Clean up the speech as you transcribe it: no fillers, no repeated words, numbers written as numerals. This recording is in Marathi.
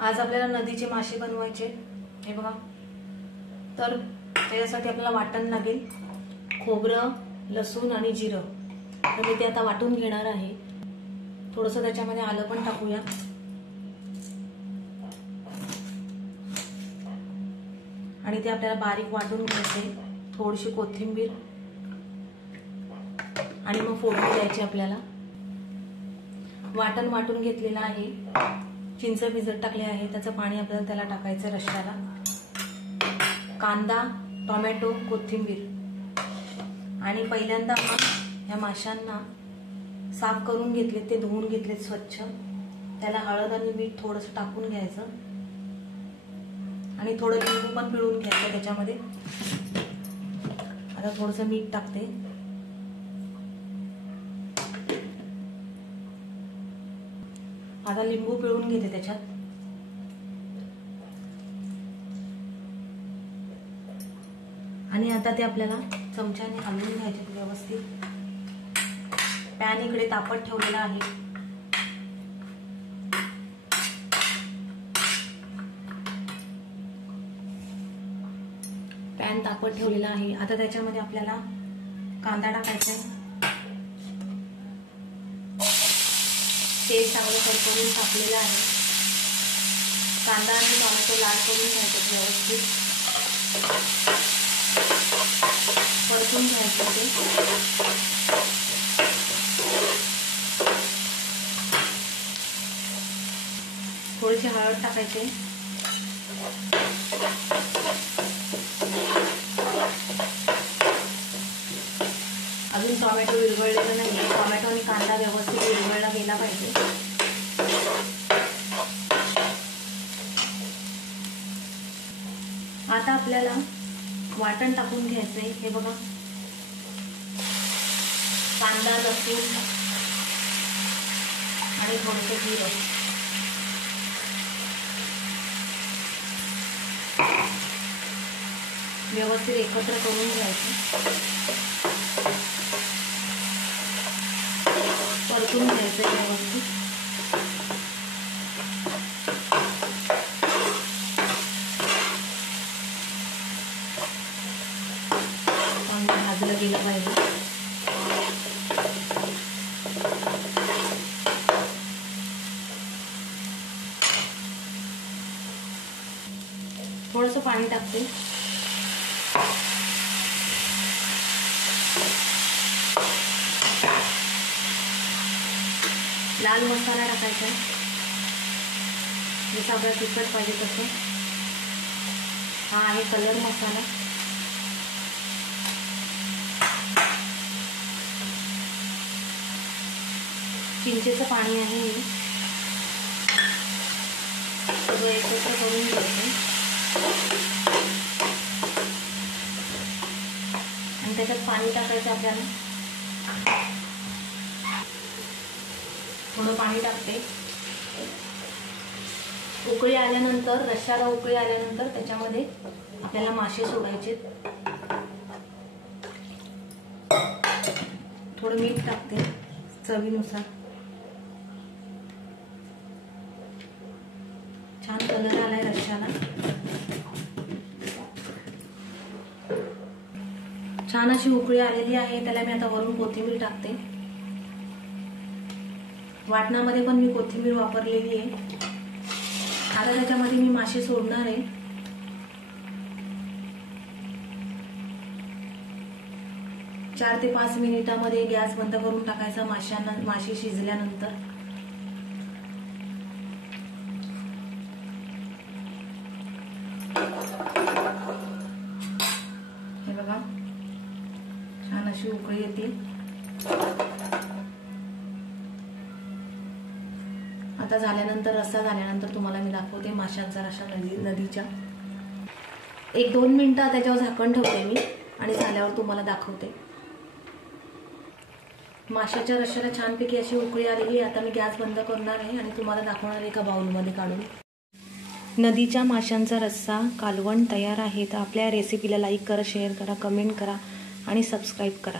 आज आपल्याला नदीचे मासे बनवायचे हे बघा। तर त्याच्यासाठी आपल्याला वाटण लागेल, खोबरं, लसूण आणि जिरं। तर मी ते आता वाटून घेणार आहे। थोडंसं त्याच्यामध्ये आलं पण टाकूया आणि ते आपल्याला बारीक वाटून घ्यायचे। थोडीशी कोथिंबीर आणि मग फोडणी द्यायची आपल्याला। वाटण वाटून घेतलेलं आहे, चिंच भिजत टाकले आहे, त्याचं पाणी आपल्याला त्याला टाकायचं रश्श्याला। कांदा, टोमॅटो, कोथिंबीर आणि पहिल्यांदा आपण या माशांना साफ करून घेतले, ते धुवून घेतले स्वच्छ। त्याला हळद आणि मीठ थोडंसं टाकून घ्यायचं आणि थोडं लिंबू पण पिळून घ्यायचं त्याच्यामध्ये। आता थोडंसं मीठ टाकते, आता लिंबू पिळून घेते त्याच्यात। आणि आता ते आपल्याला चमच्याने हलवून घ्यायचे व्यवस्थित। पॅन इकडे तापत ठेवलेला आहे। पॅन तापत ठेवलेला आहे। आता त्याच्यामध्ये आपल्याला कांदा टाकायचा आहे। तेल चांगलं करपवून टाकलेलं आहे। कांदा आणि टोमॅटो लाल करून घ्यायचं व्यवस्थित, परतून घ्यायचं ते। थोडीशी हळद टाकायची, अजून टोमॅटो विरघळलेला नाही, टोमॅटो आणि कांदा व्यवस्थित विरघळला गेला पाहिजे। आता आपल्याला वाटण टाकून घ्यायचंय। हे बघा, कांदा, लसूण आणि थोडंसं जिरं। व्यवस्थित एकत्र करून घ्यायचं, परतून घ्यायचं व्यवस्थित। कांदा भाजला गेला पाहिजे। थोडंसं पाणी टाकते, लाल मसाला टाकायचा, जसं आपल्याला तिखट पाहिजे तसं। हा आहे कलर मसाला। चिंचेचं पाणी आहे, सगळं एकत्र करून घ्यायचं आणि त्याच्यात पाणी टाकायचं आपल्याला। थोडं पाणी टाकते। उकळी आल्यानंतर, रश्श्याला उकळी आल्यानंतर त्याच्यामध्ये आपल्याला मासे सोडायचे। थोडं मीठ टाकते चवीनुसार। छान कलर आलाय रश्श्याला, छान अशी उकळी आलेली आहे। त्याला मी आता वरून कोथिंबीर टाकते। वाटणामध्ये पण मी कोथिंबीर वापरलेली आहे। आता त्याच्यामध्ये मी मासे सोडणार आहे। चार ते 5 मिनिटांमध्ये गॅस बंद करून टाकायचा मासे शिजल्यानंतर। हे बघा, छान अशी उकळी येते। आता झाल्यानंतर, रस्सा झाल्यानंतर तुम्हाला मी दाखवते माशांचा रस्सा नदीच्या। 1-2 मिनिटं त्याच्यावर झाकण ठेवते मी आणि झाल्यावर तुम्हाला दाखवते। माशाच्या रश्श्याला छानपैकी अशी उकळी आलेली। आता मी गॅस बंद करणार आहे आणि तुम्हाला दाखवणार आहे एका बाउलमध्ये काढून। नदीच्या माशांचा रस्सा कालवण तयार आहे। तर आपल्या रेसिपीला लाईक करा, शेअर करा, कमेंट करा आणि सबस्क्राईब करा।